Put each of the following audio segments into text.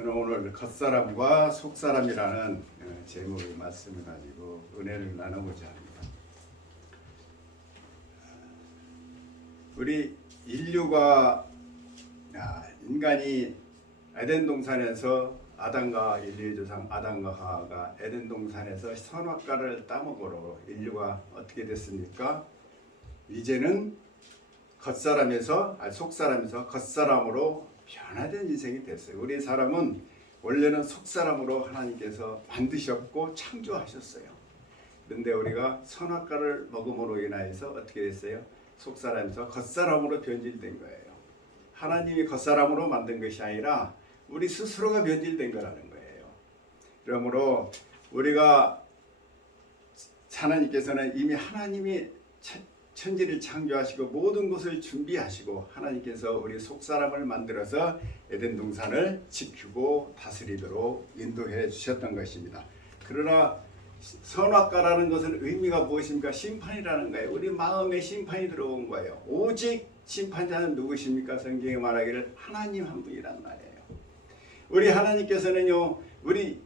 저는 오늘 겉사람과 속사람이라는 제목의 말씀을 가지고 은혜를 나누고자 합니다. 우리 인류가 인간이 에덴 동산에서 아담과 인류의 조상 아담과 하와가 에덴 동산에서 선악과를 따먹으로 인류가 어떻게 됐습니까? 이제는 속사람에서 겉사람으로 변화된 인생이 됐어요. 우리 사람은 원래는 속사람으로 하나님께서 만드셨고 창조하셨어요. 그런데 우리가 선악과를 먹음으로 인하여서 어떻게 됐어요? 속사람에서 겉사람으로 변질된 거예요. 하나님이 겉사람으로 만든 것이 아니라 우리 스스로가 변질된 거라는 거예요. 그러므로 우리가 하나님께서는 이미 하나님이 천지를 창조하시고 모든 것을 준비하시고 하나님께서 우리 속사람을 만들어서 에덴 동산을 지키고 다스리도록 인도해 주셨던 것입니다. 그러나 선악과라는 것은 의미가 무엇입니까? 심판이라는 거예요. 우리 마음에 심판이 들어온 거예요. 오직 심판자는 누구십니까? 성경에 말하기를 하나님 한 분이란 말이에요. 우리 하나님께서는요, 우리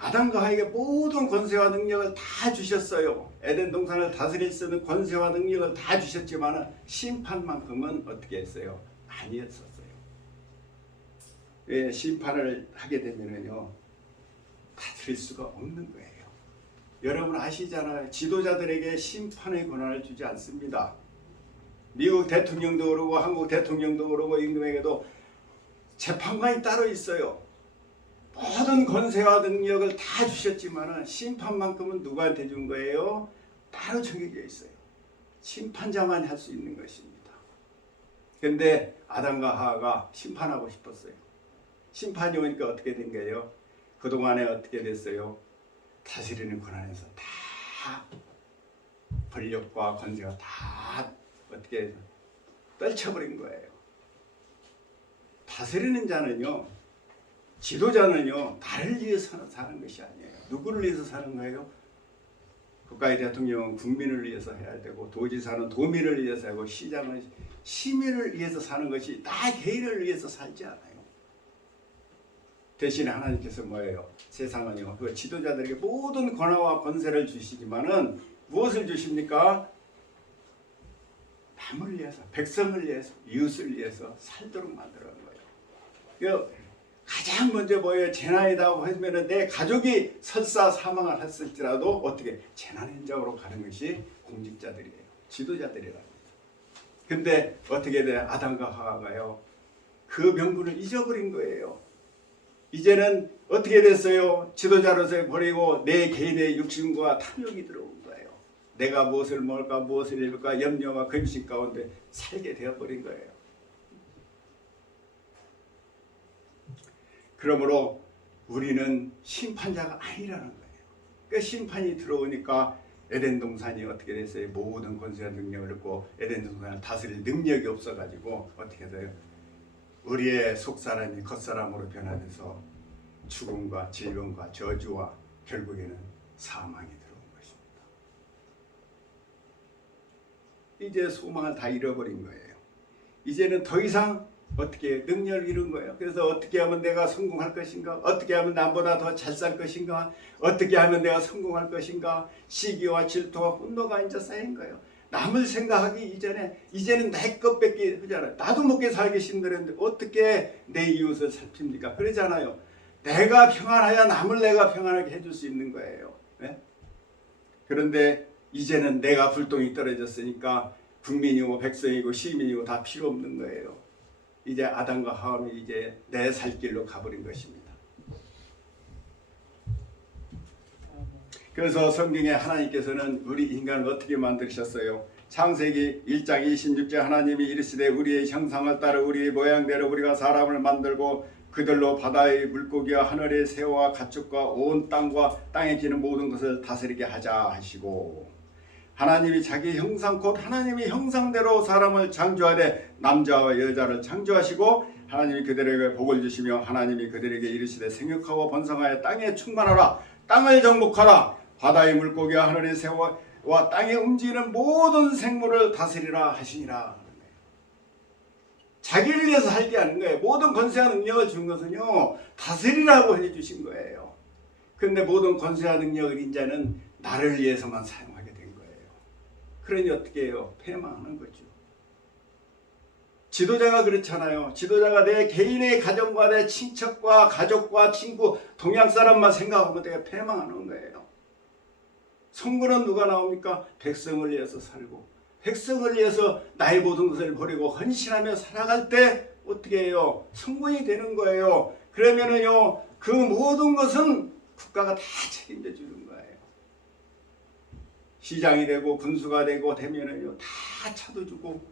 아담과 하와에게 모든 권세와 능력을 다 주셨어요. 에덴 동산을 다스릴 수 있는 권세와 능력을 다 주셨지만 심판만큼은 어떻게 했어요? 많이 했었어요. 왜 심판을 하게 되면요, 다스릴 수가 없는 거예요. 여러분 아시잖아요. 지도자들에게 심판의 권한을 주지 않습니다. 미국 대통령도 그러고 한국 대통령도 그러고 임금에게도 재판관이 따로 있어요. 모든 권세와 능력을 다 주셨지만 심판만큼은 누구한테 준 거예요? 따로 정해져 있어요. 심판자만 할 수 있는 것입니다. 그런데 아담과 하와가 심판하고 싶었어요. 심판이 오니까 어떻게 된 거예요? 그동안에 어떻게 됐어요? 다스리는 권한에서 다 권력과 권세가 다 어떻게 떨쳐버린 거예요. 다스리는 자는요, 지도자는요, 나를 위해서 사는 것이 아니에요. 누구를 위해서 사는 거예요? 국가의 대통령은 국민을 위해서 해야 되고, 도지사는 도민을 위해서 하고, 시장은 시민을 위해서 사는 것이 나 개인을 위해서 살지 않아요. 대신에 하나님께서 뭐예요? 세상은요, 그 지도자들에게 모든 권한과 권세를 주시지만은 무엇을 주십니까? 남을 위해서, 백성을 위해서, 이웃을 위해서 살도록 만들어낸 거예요. 가장 먼저 뭐예요? 재난이라고 하면 내 가족이 설사 사망을 했을지라도 어떻게 재난 현장으로 가는 것이 공직자들이에요. 지도자들이라고. 근데 어떻게 돼? 아담과 하와가요, 그 명분을 잊어버린 거예요. 이제는 어떻게 됐어요? 지도자로서 버리고 내 개인의 육신과 탐욕이 들어온 거예요. 내가 무엇을 먹을까, 무엇을 입을까 염려와 근심 가운데 살게 되어버린 거예요. 그러므로 우리는 심판자가 아니라는 거예요. 그 심판이 들어오니까 에덴 동산이 어떻게 됐어요? 모든 권세와 능력을 얻고 에덴 동산을 다스릴 능력이 없어가지고 어떻게 돼요? 우리의 속사람이 겉사람으로 변화돼서 죽음과 질병과 저주와 결국에는 사망이 들어온 것입니다. 이제 소망을 다 잃어버린 거예요. 이제는 더 이상 어떻게 능력을 잃은 거예요. 그래서 어떻게 하면 내가 성공할 것인가? 어떻게 하면 남보다 더 잘 살 것인가? 어떻게 하면 내가 성공할 것인가? 시기와 질투와 분노가 이제 쌓인 거예요. 남을 생각하기 이전에 이제는 내 것밖에 하잖아요. 나도 먹게 살기 힘들었는데 어떻게 내 이웃을 살핍니까? 그러잖아요. 내가 평안해야 남을 내가 평안하게 해줄 수 있는 거예요. 네? 그런데 이제는 내가 불똥이 떨어졌으니까 국민이고 백성이고 시민이고 다 필요 없는 거예요. 이제 아담과 하와는 이제 내 살 길로 가버린 것입니다. 그래서 성경에 하나님께서는 우리 인간을 어떻게 만드셨어요? 창세기 1장 26절 하나님이 이르시되 우리의 형상을 따라 우리의 모양대로 우리가 사람을 만들고 그들로 바다의 물고기와 하늘의 새와 가축과 온 땅과 땅에 기는 모든 것을 다스리게 하자 하시고, 하나님이 자기 형상 곧 하나님이 형상대로 사람을 창조하되 남자와 여자를 창조하시고 하나님이 그들에게 복을 주시며 하나님이 그들에게 이르시되 생육하고 번성하여 땅에 충만하라 땅을 정복하라 바다의 물고기와 하늘의 새와 땅에 움직이는 모든 생물을 다스리라 하시니라. 자기를 위해서 살게 하는 거예요. 모든 권세와 능력을 준 것은요, 다스리라고 해주신 거예요. 그런데 모든 권세와 능력을 인자는 나를 위해서만 사용하게 된 거예요. 그러니 어떻게 해요? 패망하는 거죠. 지도자가 그렇잖아요. 지도자가 내 개인의 가정과 내 친척과 가족과 친구, 동양 사람만 생각하면 내가 패망하는 거예요. 선거는 누가 나옵니까? 백성을 위해서 살고, 백성을 위해서 나의 모든 것을 버리고 헌신하며 살아갈 때 어떻게 해요? 성공이 되는 거예요. 그러면은요, 그 모든 것은 국가가 다 책임져 주는 거예요. 시장이 되고 군수가 되고 되면은요, 다 차도 주고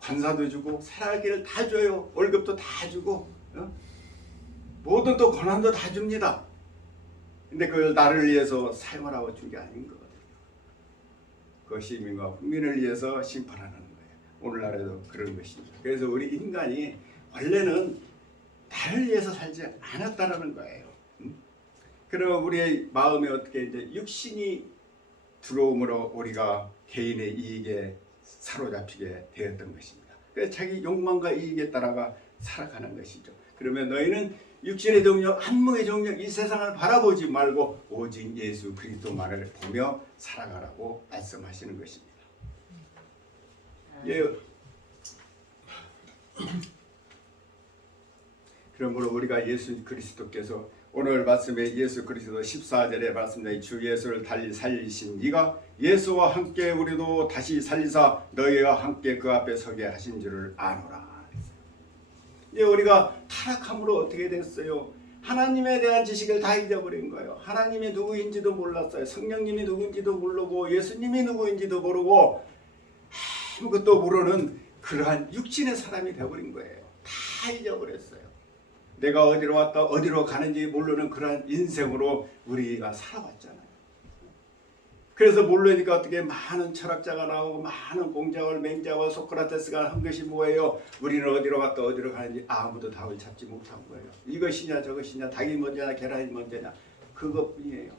관사도 주고 살아가기를 다 줘요. 월급도 다 주고, 모든 또 권한도 다 줍니다. 근데 그걸 나를 위해서 사용하라고 준 게 아닌 거거든요. 그 시민과 국민을 위해서 심판하는 거예요. 오늘날에도 그런 것입니다. 그래서 우리 인간이 원래는 나를 위해서 살지 않았다라는 거예요. 그럼 우리의 마음에 어떻게 이제 육신이 들어옴으로 우리가 개인의 이익에 사로잡히게 되었던 것입니다. 그래서 자기 욕망과 이익에 따라가 살아가는 것이죠. 그러면 너희는 육신의 정력, 안목의 정력, 이 세상을 바라보지 말고 오직 예수 그리스도만을 보며 살아가라고 말씀하시는 것입니다. 예. 그러므로 우리가 예수 그리스도께서 오늘 말씀에 예수 그리스도 14절에 말씀에 주 예수를 달리 살리신 이가 예수와 함께 우리도 다시 살리사 너희와 함께 그 앞에 서게 하신 줄을 아노라. 이제 우리가 타락함으로 어떻게 됐어요? 하나님에 대한 지식을 다 잊어버린 거예요. 하나님이 누구인지도 몰랐어요. 성령님이 누구인지도 모르고 예수님이 누구인지도 모르고 아무것도 모르는 그러한 육신의 사람이 되어버린 거예요. 다 잊어버렸어요. 내가 어디로 왔다 어디로 가는지 모르는 그러한 인생으로 우리가 살아왔잖아요. 그래서 모르니까 어떻게 많은 철학자가 나오고 많은 공자와 맹자와 소크라테스가 한 것이 뭐예요? 우리는 어디로 갔다 어디로 가는지 아무도 답을 찾지 못한 거예요. 이것이냐 저것이냐 닭이 먼저냐 계란이 먼저냐 그것뿐이에요.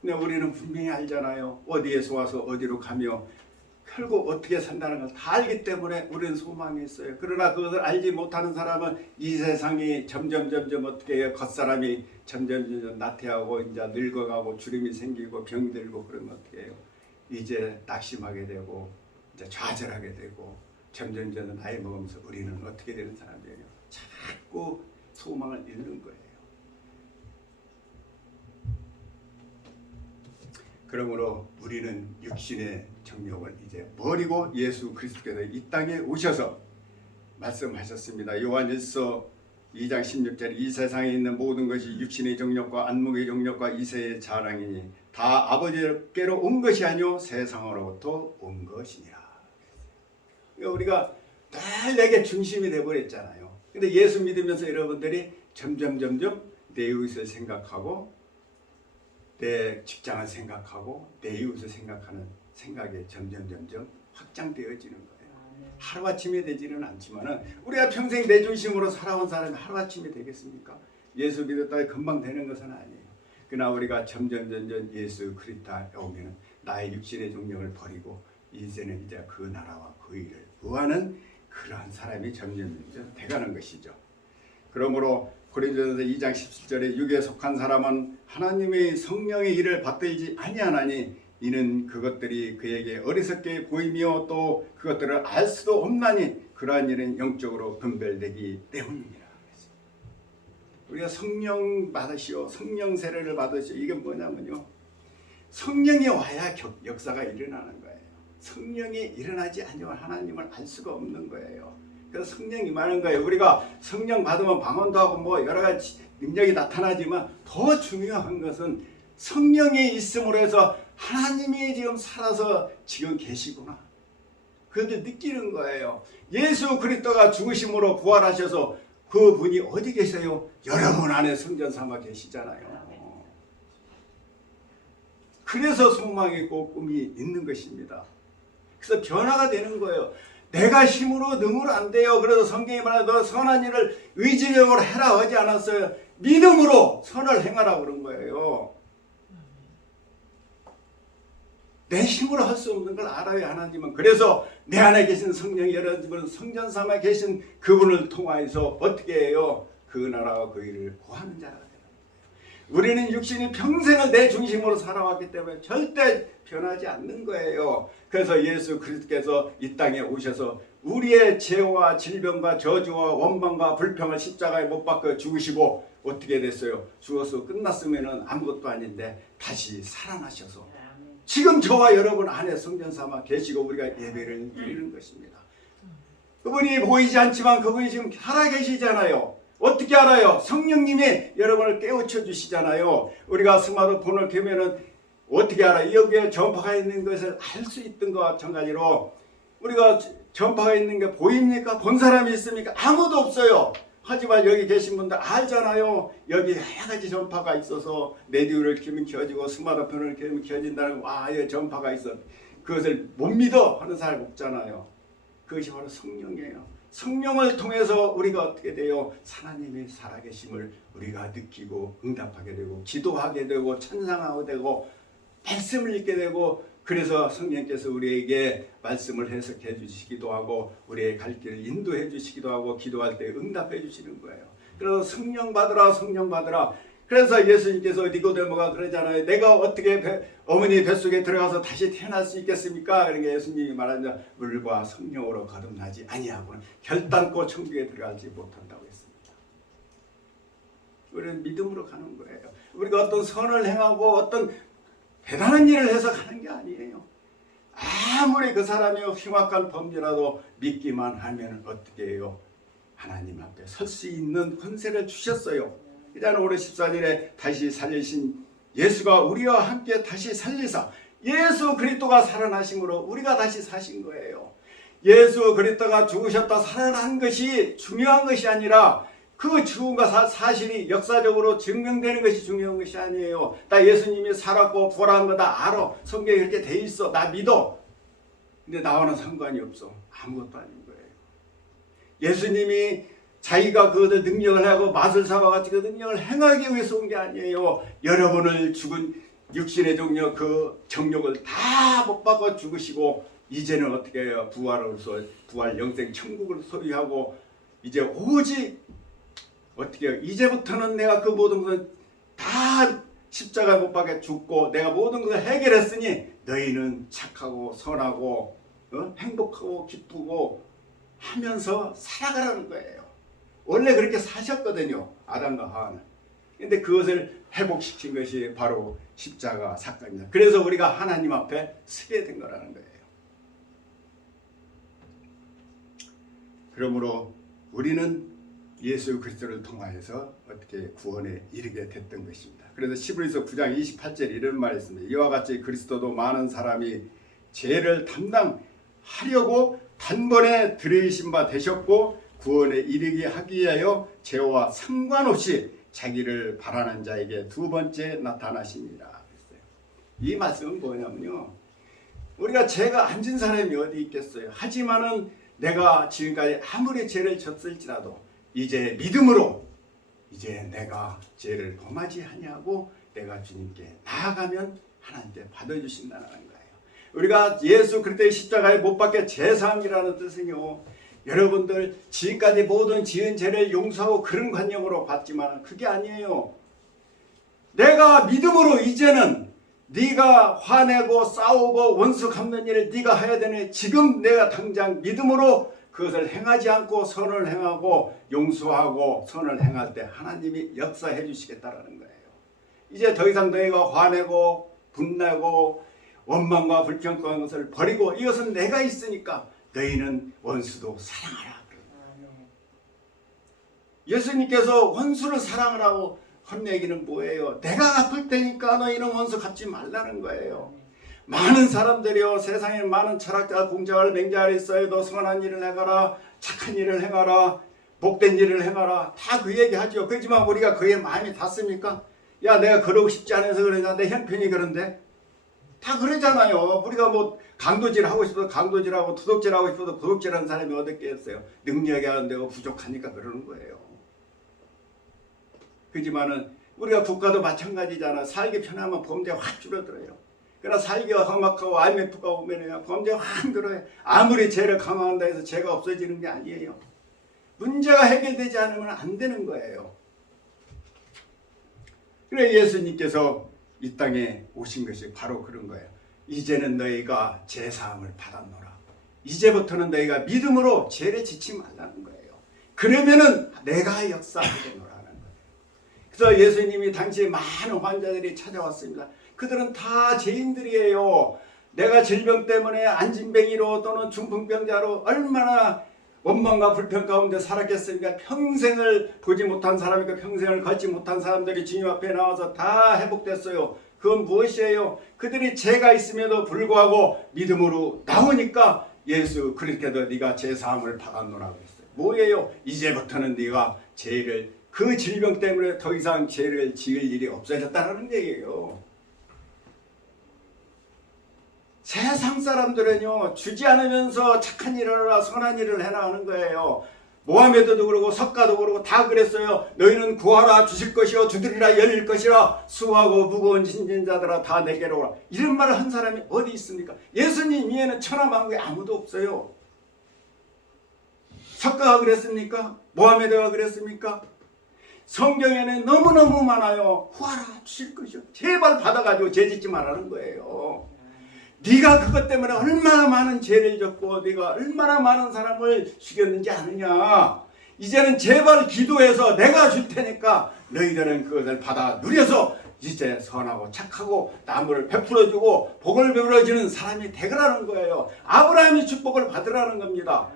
근데 우리는 분명히 알잖아요. 어디에서 와서 어디로 가며 결국 어떻게 산다는 걸 다 알기 때문에 우리는 소망이 있어요. 그러나 그것을 알지 못하는 사람은 이 세상이 점점 어떻게 해요? 겉사람이 점점 나태하고 이제 늙어가고 주름이 생기고 병이 들고 그러면 어떻게 해요? 이제 낙심하게 되고 이제 좌절하게 되고 점점 나이 먹으면서 우리는 어떻게 되는 사람이에요? 자꾸 소망을 잃는 거예요. 그러므로 우리는 육신의 정욕을 이제 버리고 예수 그리스도께서 이 땅에 오셔서 말씀하셨습니다. 요한일서 2장 16절 이 세상에 있는 모든 것이 육신의 정욕과 안목의 정욕과 이세의 자랑이니 다 아버지께로 온 것이 아니요 세상으로부터 온 것이니라. 우리가 늘 내게 중심이 되어버렸잖아요. 근데 예수 믿으면서 여러분들이 점점 내 이웃을 생각하고 내 직장을 생각하고 내 이웃을 생각하는 생각이 점점 확장되어지는 거예요. 하루아침에 되지는 않지만 우리가 평생 내 중심으로 살아온 사람이 하루아침에 되겠습니까? 예수 믿었다고 금방 되는 것은 아니에요. 그러나 우리가 점점 예수 그리스도에 오면 나의 육신의 정욕을 버리고 이제는 이제 그 나라와 그 일을 구하는 그러한 사람이 점점 돼가는 것이죠. 그러므로 고린도전서 2장 17절에 육에 속한 사람은 하나님의 성령의 일을 받들지 아니하나니 이는 그것들이 그에게 어리석게 보이며 또 그것들을 알 수도 없나니 그러한 일은 영적으로 분별되기 때문이라. 우리가 성령 받으시오, 성령 세례를 받으시오. 이게 뭐냐면요, 성령이 와야 역사가 일어나는 거예요. 성령이 일어나지 않으면 하나님을 알 수가 없는 거예요. 그래서 성령이 많은 거예요. 우리가 성령 받으면 방언도 하고 뭐 여러 가지 능력이 나타나지만 더 중요한 것은 성령이 있음으로 해서 하나님이 지금 살아서 지금 계시구나. 그것을 느끼는 거예요. 예수 그리스도가 죽으심으로 부활하셔서 그 분이 어디 계세요? 여러분 안에 성전 삼아 계시잖아요. 그래서 소망이 있고 꿈이 있는 것입니다. 그래서 변화가 되는 거예요. 내가 힘으로 능으로 안 돼요. 그래서 성경이 말하는 너 선한 일을 의지력으로 해라 하지 않았어요. 믿음으로 선을 행하라 그런 거예요. 내 힘으로 할 수 없는 걸 알아요, 하나님은. 그래서 내 안에 계신 성령, 여러분은 성전 삼아 계신 그분을 통하여서 어떻게 해요? 그 나라와 그 일을 구하는 자가 되는 거예요. 우리는 육신이 평생을 내 중심으로 살아왔기 때문에 절대 변하지 않는 거예요. 그래서 예수 그리스도께서 이 땅에 오셔서 우리의 죄와 질병과 저주와 원망과 불평을 십자가에 못 박혀 죽으시고 어떻게 됐어요? 죽어서 끝났으면 아무것도 아닌데 다시 살아나셔서 지금 저와 여러분 안에 성전 삼아 계시고 우리가 예배를 드리는 것입니다. 그분이 보이지 않지만 그분이 지금 살아계시잖아요. 어떻게 알아요? 성령님이 여러분을 깨우쳐 주시잖아요. 우리가 스마트폰을 켜면은 어떻게 알아요? 여기에 전파가 있는 것을 알 수 있던 것과 마찬가지로 우리가 전파가 있는 게 보입니까? 본 사람이 있습니까? 아무도 없어요. 하지만 여기 계신 분들 알잖아요. 여기 여러 가지 전파가 있어서 라디오를 켜면 켜지고 스마트폰을 켜면 켜진다는 거. 와, 여기 전파가 있어. 그것을 못 믿어 하는 사람이 없잖아요. 그것이 바로 성령이에요. 성령을 통해서 우리가 어떻게 돼요? 하나님의 살아계심을 우리가 느끼고 응답하게 되고 기도하게 되고 찬양하게 되고 말씀을 읽게 되고 그래서 성령께서 우리에게 말씀을 해석해 주시기도 하고 우리의 갈 길을 인도해 주시기도 하고 기도할 때 응답해 주시는 거예요. 그래서 성령 받으라 성령 받으라. 그래서 예수님께서 니고데모가 그러잖아요. 내가 어떻게 어머니 뱃속에 들어가서 다시 태어날 수 있겠습니까? 그러니까 예수님이 말하자 물과 성령으로 거듭나지 아니하고는 결단코 천국에 들어가지 못한다고 했습니다. 우리는 믿음으로 가는 거예요. 우리가 어떤 선을 행하고 어떤 대단한 일을 해서 가는 게 아니에요. 아무리 그 사람이 흉악한 범죄라도 믿기만 하면 어떻게 해요? 하나님 앞에 설 수 있는 권세를 주셨어요. 일단 오늘 14절에 다시 살리신 예수가 우리와 함께 다시 살리사 예수 그리스도가 살아나심으로 우리가 다시 사신 거예요. 예수 그리스도가 죽으셨다 살아난 것이 중요한 것이 아니라 그 죽음과 사실이 역사적으로 증명되는 것이 중요한 것이 아니에요. 나 예수님이 살았고 부활한 거 다 알아. 성경에 그렇게 돼 있어. 나 믿어. 근데 나와는 상관이 없어. 아무것도 아닌 거예요. 예수님이 자기가 그것을 능력을 하고 마술사와 같이 그 능력을 행하기 위해서 온 게 아니에요. 여러분을 죽은 육신의 종력 그 정욕을 다 못 박아 죽으시고 이제는 어떻게 해요? 부활로서 부활 영생 천국을 소유하고 이제 오직 어떻게 해요? 이제부터는 내가 그 모든 것을 다 십자가에 못 박아 죽고 내가 모든 것을 해결했으니 너희는 착하고 선하고 행복하고 기쁘고 하면서 살아가라는 거예요. 원래 그렇게 사셨거든요. 아담과 하와는. 근데 그것을 회복시킨 것이 바로 십자가 사건입니다. 그래서 우리가 하나님 앞에 서게 된 거라는 거예요. 그러므로 우리는 예수 그리스도를 통하여서 어떻게 구원에 이르게 됐던 것입니다. 그래서 히브리서 9장 28절 이런 말이 있습니다. 이와 같이 그리스도도 많은 사람이 죄를 담당하려고 단번에 들으신 바 되셨고 구원에 이르게 하기 위하여 죄와 상관없이 자기를 바라는 자에게 두 번째 나타나십니다. 이 말씀은 뭐냐면요. 우리가 죄가 안 진 사람이 어디 있겠어요. 하지만은 내가 지금까지 아무리 죄를 졌을지라도 이제 믿음으로 이제 내가 죄를 범하지 아니하고 내가 주님께 나아가면 하나님께 받아주신다는 거예요. 우리가 예수 그리스도의 십자가에 못 박혀 제사함이라는 뜻은요. 여러분들 지금까지 모든 지은 죄를 용서하고 그런 관념으로 봤지만 그게 아니에요. 내가 믿음으로 이제는 네가 화내고 싸우고 원수 갚는 일을 네가 해야 되네. 지금 내가 당장 믿음으로 그것을 행하지 않고 선을 행하고 용서하고 선을 행할 때 하나님이 역사해 주시겠다라는 거예요. 이제 더 이상 너희가 화내고 분내고 원망과 불평과 것을 버리고 이것은 내가 있으니까 너희는 원수도 사랑하라. 예수님께서 원수를 사랑하라고 한 얘기는 뭐예요? 내가 갚을 테니까 너희는 원수 갚지 말라는 거예요. 많은 사람들이요 세상에 많은 철학자 공자를 맹자를 있어도 선한 일을 행하라 착한 일을 행하라 복된 일을 행하라 다 그 얘기 하죠. 그렇지만 우리가 그에 마음이 닿습니까? 야 내가 그러고 싶지 않아서 그러냐 내 형편이 그런데 다 그러잖아요. 우리가 뭐 강도질 하고 싶어도 강도질하고 도둑질 하고 싶어도 도둑질하는 사람이 어디 있겠어요. 능력이 안 되고 부족하니까 그러는 거예요. 그렇지만은 우리가 국가도 마찬가지잖아. 살기 편하면 범죄가 확 줄어들어요. 그러나 살기가 험악하고 IMF가 오면 범죄가 확 늘어요. 아무리 죄를 강화한다 해서 죄가 없어지는 게 아니에요. 문제가 해결되지 않으면 안 되는 거예요. 그래 예수님께서 이 땅에 오신 것이 바로 그런 거예요. 이제는 너희가 죄사함을 받았노라. 이제부터는 너희가 믿음으로 죄를 짓지 말라는 거예요. 그러면은 내가 역사하겠노라는 거예요. 그래서 예수님이 당시에 많은 환자들이 찾아왔습니다. 그들은 다 죄인들이에요. 내가 질병 때문에 안진뱅이로 또는 중풍병자로 얼마나 원망과 불평 가운데 살았겠습니까? 평생을 보지 못한 사람이고 평생을 걷지 못한 사람들이 주님 앞에 나와서 다 회복됐어요. 그건 무엇이에요? 그들이 죄가 있음에도 불구하고 믿음으로 나오니까 예수 그렇게도 네가 죄사함을 받았노라고 했어요. 뭐예요? 이제부터는 네가 죄를 그 질병 때문에 더 이상 죄를 지을 일이 없어졌다는 얘기예요. 세상 사람들은요 주지 않으면서 착한 일을 하라 선한 일을 해라 하는 거예요. 모하메드도 그러고 석가도 그러고 다 그랬어요. 너희는 구하라 주실 것이요 두드리라 열릴 것이라 수고하고 무거운 짐진 자들아 다 내게로 오라. 이런 말을 한 사람이 어디 있습니까? 예수님 위에는 천하만국에 아무도 없어요. 석가가 그랬습니까? 모하메드가 그랬습니까? 성경에는 너무너무 많아요. 구하라 주실 것이요 제발 받아가지고 죄 짓지 말라는 거예요. 네가 그것 때문에 얼마나 많은 죄를 졌고 네가 얼마나 많은 사람을 죽였는지 아느냐. 이제는 제발 기도해서 내가 줄 테니까 너희들은 그것을 받아 누려서 이제 선하고 착하고 남을 베풀어주고 복을 베풀어주는 사람이 되라는 거예요. 아브라함이 축복을 받으라는 겁니다.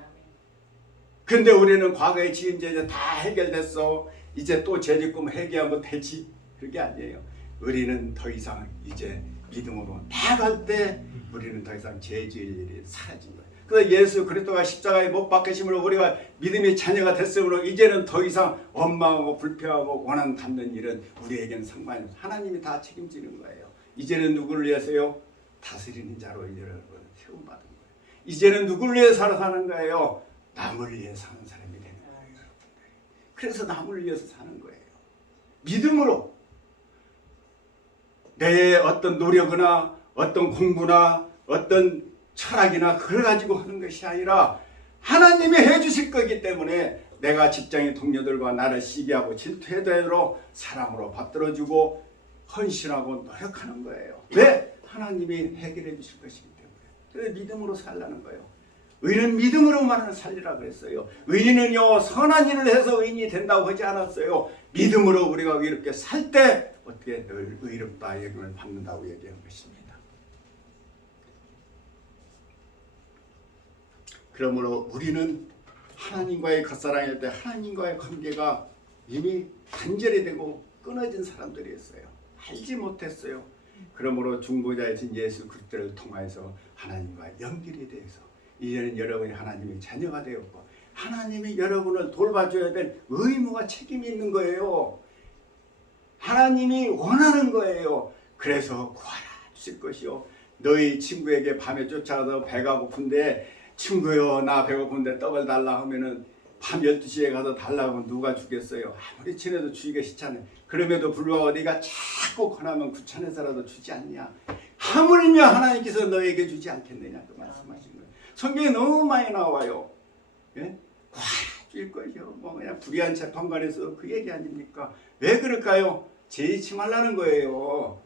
근데 우리는 과거에 지은 죄 이제 다 해결됐어. 이제 또 죄 짓고 회개하면 되지. 그게 아니에요. 우리는 더 이상 이제 믿음으로 나아갈 때 우리는 더 이상 죄 지을 일이 사라진 거예요. 그래서 예수 그리스도가 십자가에 못 박히심으로 우리가 믿음의 자녀가 됐으므로 이제는 더 이상 원망하고 불평하고 원한 갖는 일은 우리에게는 상관이 없어요. 하나님이 다 책임지는 거예요. 이제는 누구를 위해서요? 다스리는 자로 여러분 세움받은 거예요. 이제는 누구를 위해 사는 거예요? 남을 위해 사는 사람이 되는 거예요. 그래서 남을 위해서 사는 거예요. 믿음으로 내 어떤 노력이나 어떤 공부나 어떤 철학이나 그걸 가지고 하는 것이 아니라 하나님이 해주실 거기 때문에 내가 직장의 동료들과 나를 시기하고 질투해도 사랑으로 받들어주고 헌신하고 노력하는 거예요. 왜? 하나님이 해결해 주실 것이기 때문에. 그래서 믿음으로 살라는 거예요. 의인은 믿음으로만 살리라 그랬어요. 의인은요 선한 일을 해서 의인이 된다고 하지 않았어요. 믿음으로 우리가 의롭게 살 때 어떻게 늘 의롭다 여김을 받는다고 얘기한 것입니다. 그러므로 우리는 하나님과의 겉사랑일 때 하나님과의 관계가 이미 단절이 되고 끊어진 사람들이었어요. 알지 못했어요. 그러므로 중보자이신 예수 그리스도를 통하여서 하나님과 연결이 되어서 이제는 여러분이 하나님의 자녀가 되었고 하나님이 여러분을 돌봐줘야 될 의무와 책임이 있는 거예요. 하나님이 원하는 거예요. 그래서 구하라 주실 것이요. 너희 친구에게 밤에 쫓아가서 배가 고픈데 친구여 나 배고픈데 떡을 달라 하면은 밤 12시에 가서 달라고 하면 누가 주겠어요? 아무리 친해도 주기가 싫잖아요. 그럼에도 불구하고 네가 자꾸 권하면 귀찮아서라도 주지 않냐. 하물며 하나님께서 너에게 주지 않겠느냐 그 말씀하신 거예요. 성경에 너무 많이 나와요. 예? 줄 것이요. 뭐 그냥 불의한 재판관에서 그 얘기 아닙니까? 왜 그럴까요? 죄 짓지 말라는 거예요.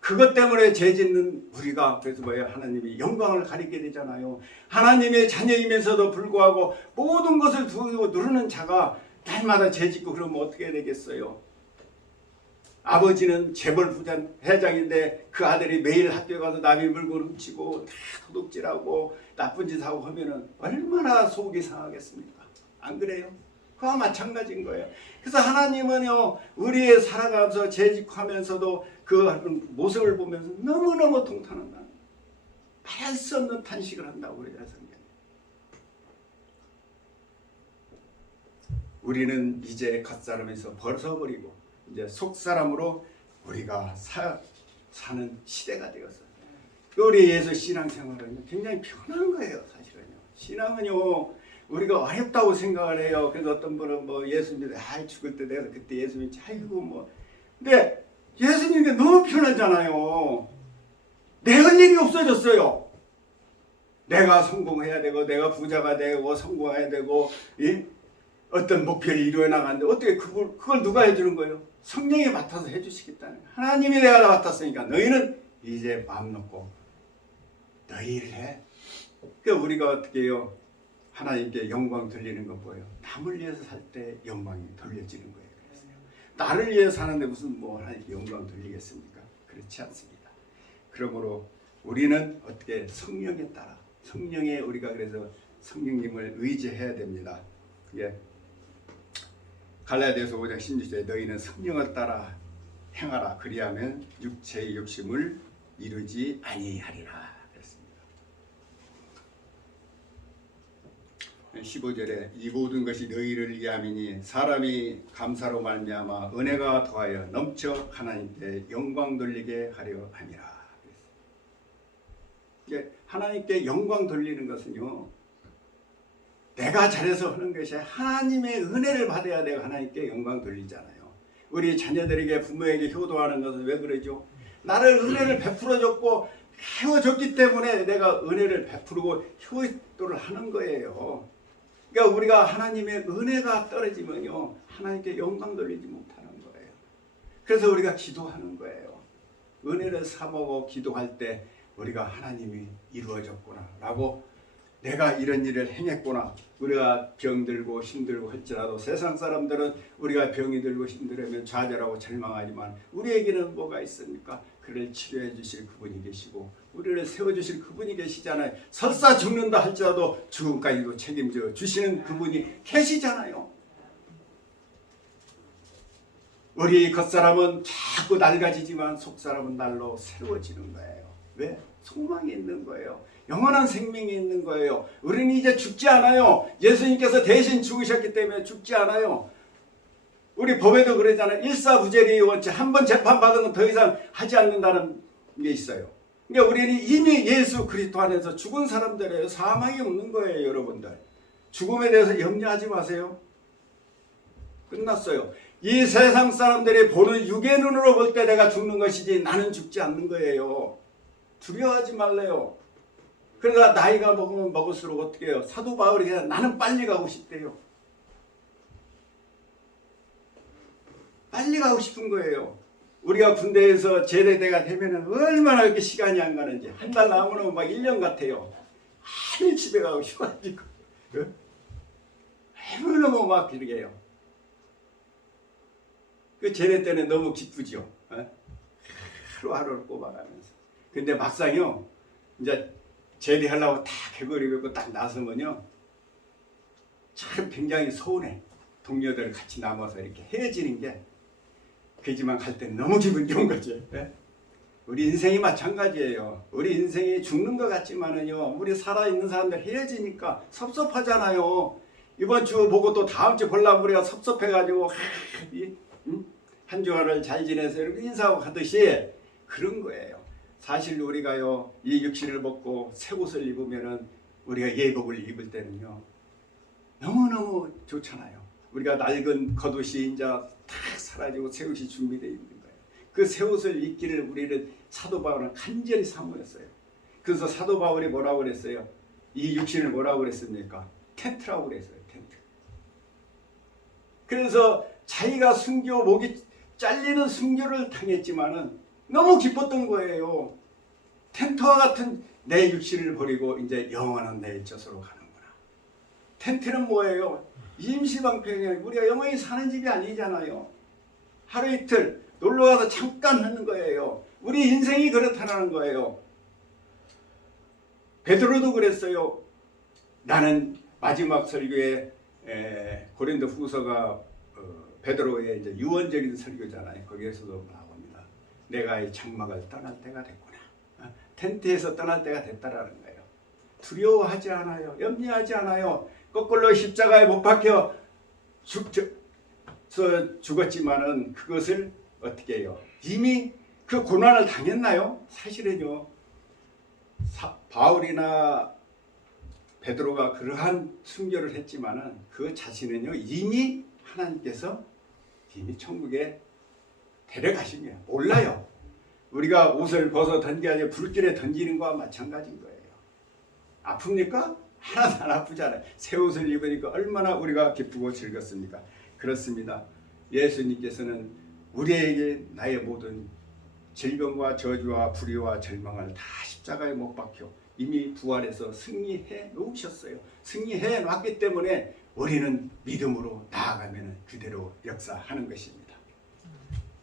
그것 때문에 죄 짓는 우리가 그래서 뭐예요? 하나님이 영광을 가리게 되잖아요. 하나님의 자녀이면서도 불구하고 모든 것을 두고 누르는 자가 날마다 죄 짓고 그러면 어떻게 되겠어요? 아버지는 재벌 부자 회장인데 그 아들이 매일 학교에 가서 남의 물건 훔치고 다 도둑질하고 나쁜 짓 하고 하면은 얼마나 속이 상하겠습니까? 안 그래요? 그와 마찬가지인 거예요. 그래서 하나님은요 우리의 살아가면서 재직하면서도 그 모습을 보면서 너무너무 통탄한다. 말할 수 없는 탄식을 한다고 그래요. 성경. 우리는 이제 겉사람에서 벗어버리고 이제 속사람으로 우리가 사는 시대가 되었어요. 우리 예수 신앙생활은 굉장히 편한 거예요. 사실은요. 신앙은요 우리가 어렵다고 생각을 해요. 그래서 어떤 분은 뭐 예수님 죽을 때 내가 그때 예수님 자유고 뭐 근데 예수님이 너무 편하잖아요. 내 할 일이 없어졌어요. 내가 성공해야 되고 내가 부자가 되고 성공해야 되고 어떤 목표를 이루어 나가는데 어떻게 그걸 누가 해주는 거예요? 성령이 맡아서 해주시겠다는 거예요. 하나님이 내가 맡았으니까 너희는 이제 마음 놓고 너희 일을 해. 그러니까 우리가 어떻게 해요? 하나님께 영광 돌리는 건 뭐예요? 남을 위해서 살 때 영광이 돌려지는 거예요. 그래서요. 나를 위해서 사는데 무슨 하나님께 영광 돌리겠습니까? 그렇지 않습니다. 그러므로 우리는 어떻게 성령에 따라 성령에 우리가 그래서 성령님을 의지해야 됩니다. 예. 갈라디아서 5장 16절에 너희는 성령을 따라 행하라 그리하면 육체의 욕심을 이루지 아니하리라 그랬습니다. 15절에 이 모든 것이 너희를 위함이니 사람이 감사로 말미암아 은혜가 더하여 넘쳐 하나님께 영광 돌리게 하려 함이라. 하나님께 영광 돌리는 것은요, 내가 잘해서 하는 것이 하나님의 은혜를 받아야 내가 하나님께 영광 돌리잖아요. 우리 자녀들에게 부모에게 효도하는 것은 왜 그러죠? 나를 은혜를 베풀어줬고 해워줬기 때문에 내가 은혜를 베푸고 효도를 하는 거예요. 그러니까 우리가 하나님의 은혜가 떨어지면요, 하나님께 영광 돌리지 못하는 거예요. 그래서 우리가 기도하는 거예요. 은혜를 사모고 기도할 때 우리가 하나님이 이루어졌구나 라고, 내가 이런 일을 행했구나. 우리가 병들고 힘들고 할지라도 세상 사람들은 우리가 병이 들고 힘들면 좌절하고 절망하지만 우리에게는 뭐가 있습니까? 그를 치료해 주실 그분이 계시고 우리를 세워주실 그분이 계시잖아요. 설사 죽는다 할지라도 죽음까지도 책임져 주시는 그분이 계시잖아요. 우리 겉사람은 자꾸 낡아지지만 속사람은 날로 새로워지는 거예요. 왜? 소망이 있는 거예요. 영원한 생명이 있는 거예요. 우리는 이제 죽지 않아요. 예수님께서 대신 죽으셨기 때문에 죽지 않아요. 우리 법에도 그러잖아요. 일사부재리의 원칙, 한 번 재판받은 건 더 이상 하지 않는다는 게 있어요. 그러니까 우리는 이미 예수 그리스도 안에서 죽은 사람들이에요. 사망이 없는 거예요, 여러분들. 죽음에 대해서 염려하지 마세요. 끝났어요. 이 세상 사람들이 보는 육의 눈으로 볼 때 내가 죽는 것이지 나는 죽지 않는 거예요. 두려워하지 말래요. 그러다 나이가 먹으면 먹을수록 어떻게 해요? 사도 바울이 그냥 나는 빨리 가고 싶대요. 빨리 가고 싶은 거예요. 우리가 군대에서 제대대가 되면 얼마나 이렇게 시간이 안 가는지, 한 달 남으면 막 1년 같아요. 하루 집에 가고 싶어가지고 너무 막 이렇게 해요. 그 제대 때는 너무 기쁘죠. 하루하루를 꼽아가면서. 근데 막상요, 이제 제대하려고 다 개거리 입고 딱 나서면요, 참 굉장히 서운해. 동료들 같이 남아서 이렇게 헤어지는 게, 그지만 갈 때는 너무 기분 좋은 거지. 우리 인생이 마찬가지예요. 우리 인생이 죽는 것 같지만은요, 우리 살아있는 사람들 헤어지니까 섭섭하잖아요. 이번 주 보고 또 다음 주 보려면 우리가 섭섭해가지고 한 주간을 잘 지내서 이렇게 인사하고 가듯이 그런 거예요. 사실 우리가요, 이 육신을 벗고 새 옷을 입으면은, 우리가 예복을 입을 때는요, 너무너무 좋잖아요. 우리가 낡은 겉옷이 이제 다 사라지고 새 옷이 준비되어 있는 거예요. 그 새 옷을 입기를 우리는 사도 바울은 간절히 사모했어요. 그래서 사도 바울이 뭐라고 그랬어요? 이 육신을 뭐라고 그랬습니까? 텐트라고 그랬어요. 텐트. 그래서 자기가 순교, 목이 잘리는 순교를 당했지만은 너무 기뻤던 거예요. 텐트와 같은 내 육신을 버리고 이제 영원한 내 젖으로 가는구나. 텐트는 뭐예요? 임시방편이에요. 우리가 영원히 사는 집이 아니잖아요. 하루 이틀 놀러가서 잠깐 하는 거예요. 우리 인생이 그렇다는 거예요. 베드로도 그랬어요. 나는 마지막 설교에 고린도 후서가 베드로의 이제 유언적인 설교잖아요. 거기에서도 나옵니다. 내가 이 장막을 떠날 때가 됐구나. 텐트에서 떠날 때가 됐다라는 거예요. 두려워하지 않아요. 염려하지 않아요. 거꾸로 십자가에 못 박혀 죽었지만은 그것을 어떻게 해요? 이미 그 고난을 당했나요? 사실은요, 바울이나 베드로가 그러한 순교를 했지만은 그 자신은요, 이미 하나님께서 이미 천국에 데려가신 거예요. 몰라요. 우리가 옷을 벗어 던져야지 불길에 던지는 거와 마찬가지인 거예요. 아픕니까? 하나도 안 아프잖아요. 새 옷을 입으니까 얼마나 우리가 기쁘고 즐겁습니까? 그렇습니다. 예수님께서는 우리에게 나의 모든 질병과 저주와 불의와 절망을 다 십자가에 못 박혀 이미 부활해서 승리해 놓으셨어요. 승리해 놨기 때문에 우리는 믿음으로 나아가면 그대로 역사하는 것입니다.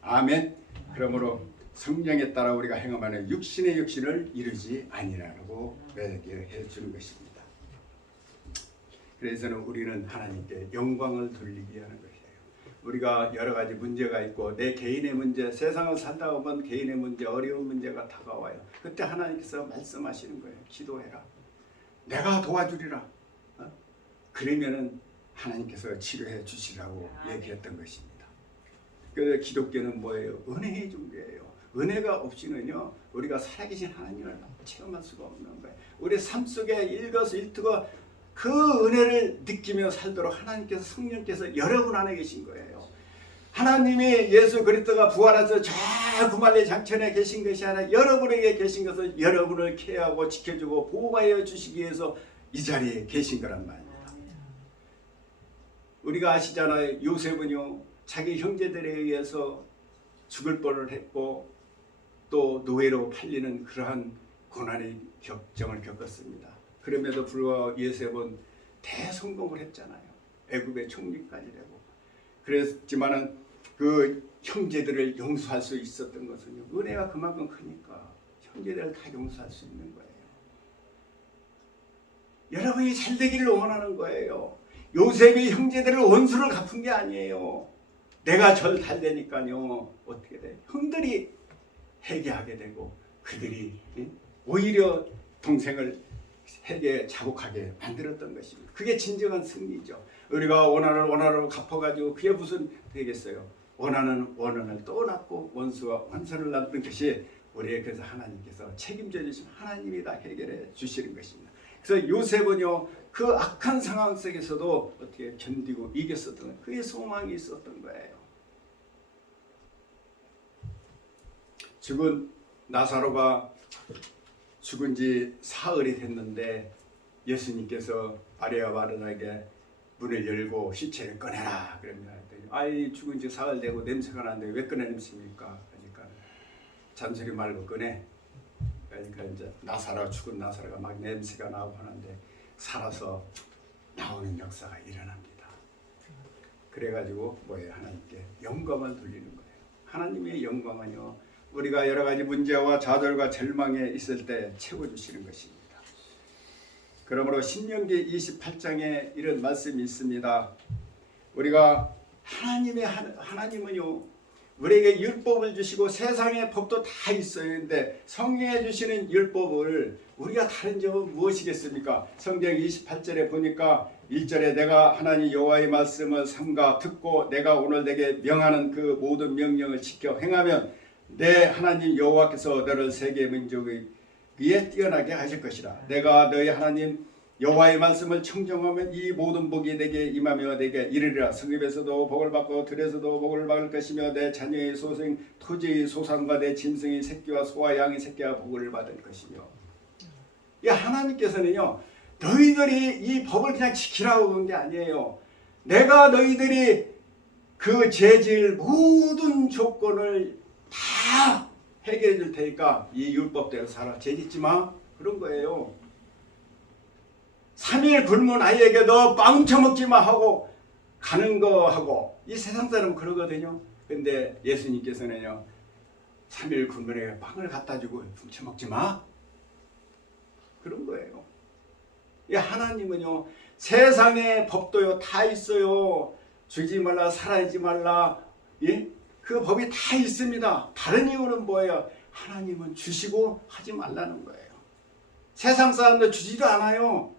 아멘. 그러므로 성령에 따라 우리가 행함하는 육신의 육신을 이루지 아니라고 매개해 주는 것입니다. 그래서는 우리는 하나님께 영광을 돌리게 하는 것이에요. 우리가 여러 가지 문제가 있고 내 개인의 문제, 세상을 살다 보면 개인의 문제, 어려운 문제가 다가와요. 그때 하나님께서 말씀하시는 거예요. 기도해라. 내가 도와주리라. 그러면은 하나님께서 치료해 주시라고 얘기했던 것입니다. 그 기독교는 뭐예요? 은혜의 종교예요. 은혜가 없이는요 우리가 살아계신 하나님을 체험할 수가 없는 거예요. 우리 삶 속에 일거수일투가 그 은혜를 느끼며 살도록 하나님께서 성령께서 여러분 안에 계신 거예요. 하나님이 예수 그리스도가 부활해서 저 구말리 장천에 계신 것이 아니라 여러분에게 계신 것을 여러분을 케어하고 지켜주고 보호하여 주시기 위해서 이 자리에 계신 거란 말입니다. 우리가 아시잖아요. 요셉은요 자기 형제들에 의해서 죽을 뻔을 했고 또 노예로 팔리는 그러한 고난의 격정을 겪었습니다. 그럼에도 불구하고 요셉은 대성공을 했잖아요. 애굽의 총리까지 되고. 그랬지만은 그 형제들을 용서할 수 있었던 것은요 은혜가 그만큼 크니까 형제들을 다 용서할 수 있는 거예요. 여러분이 잘 되기를 원하는 거예요. 요셉이 형제들을 원수를 갚은 게 아니에요. 내가 절 잘 되니까요 어떻게 돼? 형들이 회개하게 되고 그들이 오히려 동생을 회개 자복하게 만들었던 것입니다. 그게 진정한 승리죠. 우리가 원한을 갚아가지고 그게 무슨 되겠어요? 원한은 원한을 또 낳고 원수와 원수를 낳는 것이 우리의 그래서 하나님께서 책임져 주신 하나님이 다 해결해 주시는 것입니다. 그래서 요셉은요 그 악한 상황 속에서도 어떻게 견디고 이겼었던 그게 소망이 있었던 거예요. 죽은 나사로가 죽은 지 사흘이 됐는데 예수님께서 마리아 마르다에게 문을 열고 시체를 꺼내라 그럽니다. 아이 죽은 지 사흘 되고 냄새가 나는데 왜 꺼내십니까? 그러니까 잔소리 말고 꺼내. 그러니까 이제 죽은 나사로가 막 냄새가 나고 하는데 살아서 나오는 역사가 일어납니다. 그래가지고 뭐예요? 하나님께 영광을 돌리는 거예요. 하나님의 영광은요 우리가 여러 가지 문제와 좌절과 절망에 있을 때 채워주시는 것입니다. 그러므로 신명기 28장에 이런 말씀이 있습니다. 우리가 하나님은요 우리에게 율법을 주시고 세상의 법도 다 있어요. 근데 성경에 주시는 율법을 우리가 다른 점은 무엇이겠습니까? 성경 28절에 보니까 1절에 내가 하나님 여호와의 말씀을 삼가 듣고 내가 오늘 내게 명하는 그 모든 명령을 지켜 행하면 내 하나님 여호와께서 너를 세계 민족의 위에 뛰어나게 하실 것이라. 내가 너희 하나님 여호와의 말씀을 청정하면 이 모든 복이 내게 임하며 내게 이르리라. 성읍에서도 복을 받고 들에서도 복을 받을 것이며 내 자녀의 소생 토지의 소산과 내 짐승의 새끼와 소와 양의 새끼와 복을 받을 것이며. 이 하나님께서는요 너희들이 이 법을 그냥 지키라고 한 게 아니에요. 내가 너희들이 그 죄질 모든 조건을 다 해결해 줄 테니까 이 율법대로 살아. 죄짓지 마. 그런 거예요. 3일 굶은 아이에게 너 빵 처먹지 마 하고 가는 거 하고 이 세상 사람은 그러거든요. 근데 예수님께서는요 3일 굶은 애에게 빵을 갖다 주고 훔쳐먹지 마. 그런 거예요. 이 하나님은요 세상의 법도요 다 있어요. 주지 말라, 살아야지 말라. 예? 그 법이 다 있습니다. 다른 이유는 뭐예요? 하나님은 주시고 하지 말라는 거예요. 세상 사람들 주지도 않아요.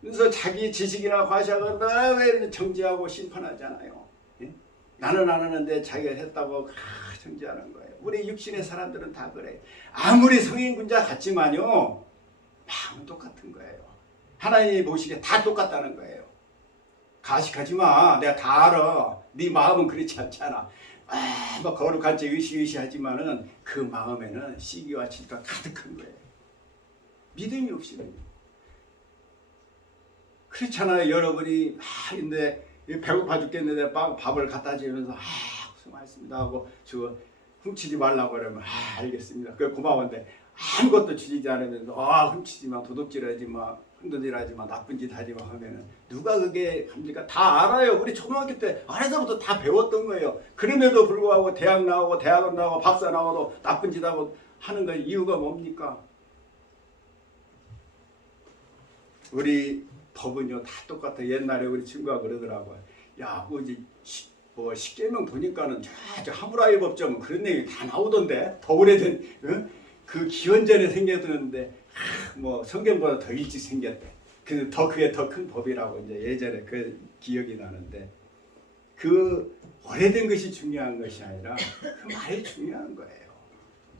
그래서 자기 지식이나 과시하고 왜 정죄하고 심판하잖아요. 예? 나는 안 하는데 자기가 했다고 정죄하는 거예요. 우리 육신의 사람들은 다 그래요. 아무리 성인군자 같지만요 마음은 똑같은 거예요. 하나님이 보시기에 다 똑같다는 거예요. 가식하지 마. 내가 다 알아. 네 마음은 그렇지 않잖아. 막 거룩한지 의시하지만은 그 마음에는 시기와 질투가 가득한 거예요. 믿음이 없이는. 그렇잖아요. 여러분이 근데 배고파 죽겠는데 밥을 갖다 주면서 고생하셨습니다 하고 저 훔치지 말라고 그러면 알겠습니다. 그 고마운데 아무것도 주지 않으면서 훔치지 마, 도둑질하지 마, 흔들질하지 마, 나쁜 짓 하지 마 하면은 누가 그게 합니까? 다 알아요. 우리 초등학교 때 안에서부터 다 배웠던 거예요. 그럼에도 불구하고 대학 나오고 대학원 나오고 박사 나와도 나쁜 짓 하고 하는 거 이유가 뭡니까? 우리 법은요 다 똑같아. 옛날에 우리 친구가 그러더라고요. 야, 뭐 십계명 보니까는 저 하무라비 법정은 그런 내용이 다 나오던데 더 오래된 그 기원전에 생겼는데 뭐 성경보다 더 일찍 생겼대. 그게 더 큰 법이라고 이제 예전에 그 기억이 나는데 그 오래된 것이 중요한 것이 아니라 그 말이 중요한 거예요.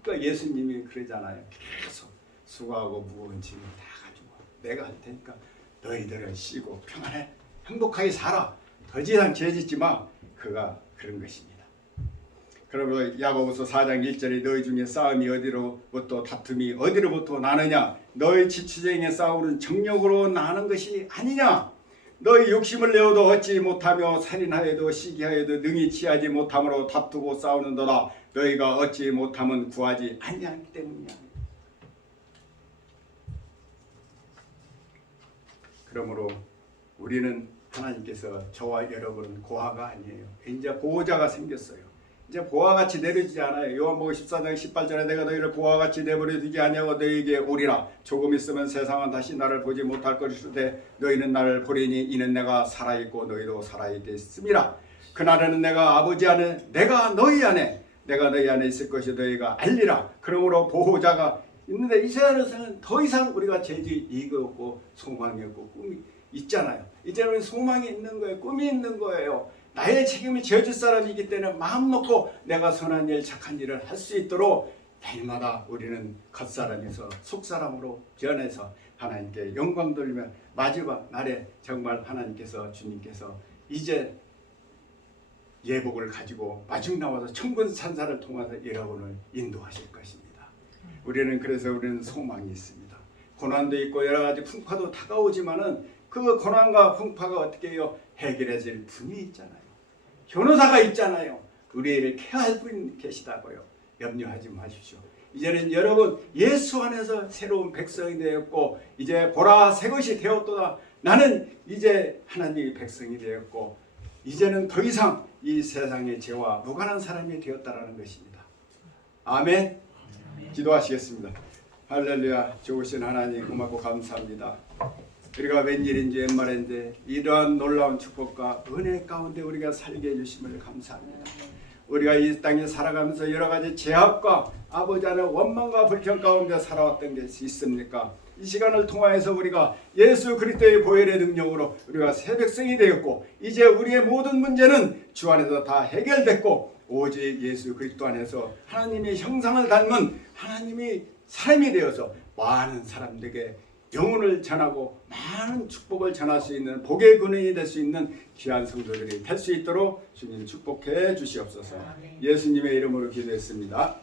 그러니까 예수님이 그러잖아요. 계속 수고하고 무거운 짐을 다 가지고 내가 할 테니까 너희들은 쉬고 평안해 행복하게 살아. 더 이상 죄짓지 마. 그가 그런 것입니다. 그러므로 야고보서 4장 1절에 너희 중에 싸움이 어디로부터 다툼이 어디로부터 나느냐 너희 지체쟁의 싸움은 정욕으로 나는 것이 아니냐 너희 욕심을 내어도 얻지 못하며 살인하여도 시기하여도 능히 취하지 못함으로 다투고 싸우는도다 너희가 얻지 못하면 구하지 아니하기 때문이야. 그러므로 우리는 하나님께서 저와 여러분은 고아가 아니에요. 이제 보호자가 생겼어요. 이제 보아같이 내려주지 않아요. 요한복음 14장 18절에 내가 너희를 보아같이 내버려 두지 아니하고 너희에게 오리라. 조금 있으면 세상은 다시 나를 보지 못할 것이되 너희는 나를 보리니 이는 내가 살아있고 너희도 살아있겠음이라. 그날에는 내가 아버지 안에 내가 너희 안에 있을 것이 너희가 알리라. 그러므로 보호자가 있는데 이 세상에서는 더 이상 우리가 죄지 없고 소망이 없고 꿈이 있잖아요. 이제는 소망이 있는 거예요. 꿈이 있는 거예요. 나의 책임을 지어줄 사람이기 때문에 마음 놓고 내가 선한 일 착한 일을 할 수 있도록 날마다 우리는 겉사람에서 속사람으로 변해서 하나님께 영광 돌리며 마지막 날에 정말 하나님께서 주님께서 이제 예복을 가지고 마중 나와서 천군 산사를 통해서 여러분을 인도하실 것입니다. 우리는 소망이 있습니다. 고난도 있고 여러 가지 풍파도 다가오지만은 그 고난과 풍파가 어떻게 해요? 해결해질 분이 있잖아요. 변호사가 있잖아요. 우리를 케어할 분이 계시다고요. 염려하지 마십시오. 이제는 여러분 예수 안에서 새로운 백성이 되었고 이제 보라 새 것이 되었도다. 나는 이제 하나님의 백성이 되었고 이제는 더 이상 이 세상의 죄와 무관한 사람이 되었다라는 것입니다. 아멘. 기도하시겠습니다. 할렐루야. 좋으신 하나님 고맙고 감사합니다. 우리가 웬일인지 웬말인데 이러한 놀라운 축복과 은혜 가운데 우리가 살게 해주심을 감사합니다. 우리가 이 땅에 살아가면서 여러 가지 제약과 아버지 안에 원망과 불평 가운데 살아왔던 것이 있습니까? 이 시간을 통하여서 우리가 예수 그리스도의 보혈의 능력으로 우리가 새 백성이 되었고 이제 우리의 모든 문제는 주 안에서 다 해결됐고 오직 예수 그리스도 안에서 하나님의 형상을 닮은 하나님이 사람이 되어서 많은 사람들에게 영혼을 전하고 많은 축복을 전할 수 있는 복의 근원이 될 수 있는 귀한 성도들이 될 수 있도록 주님 축복해 주시옵소서. 예수님의 이름으로 기도했습니다.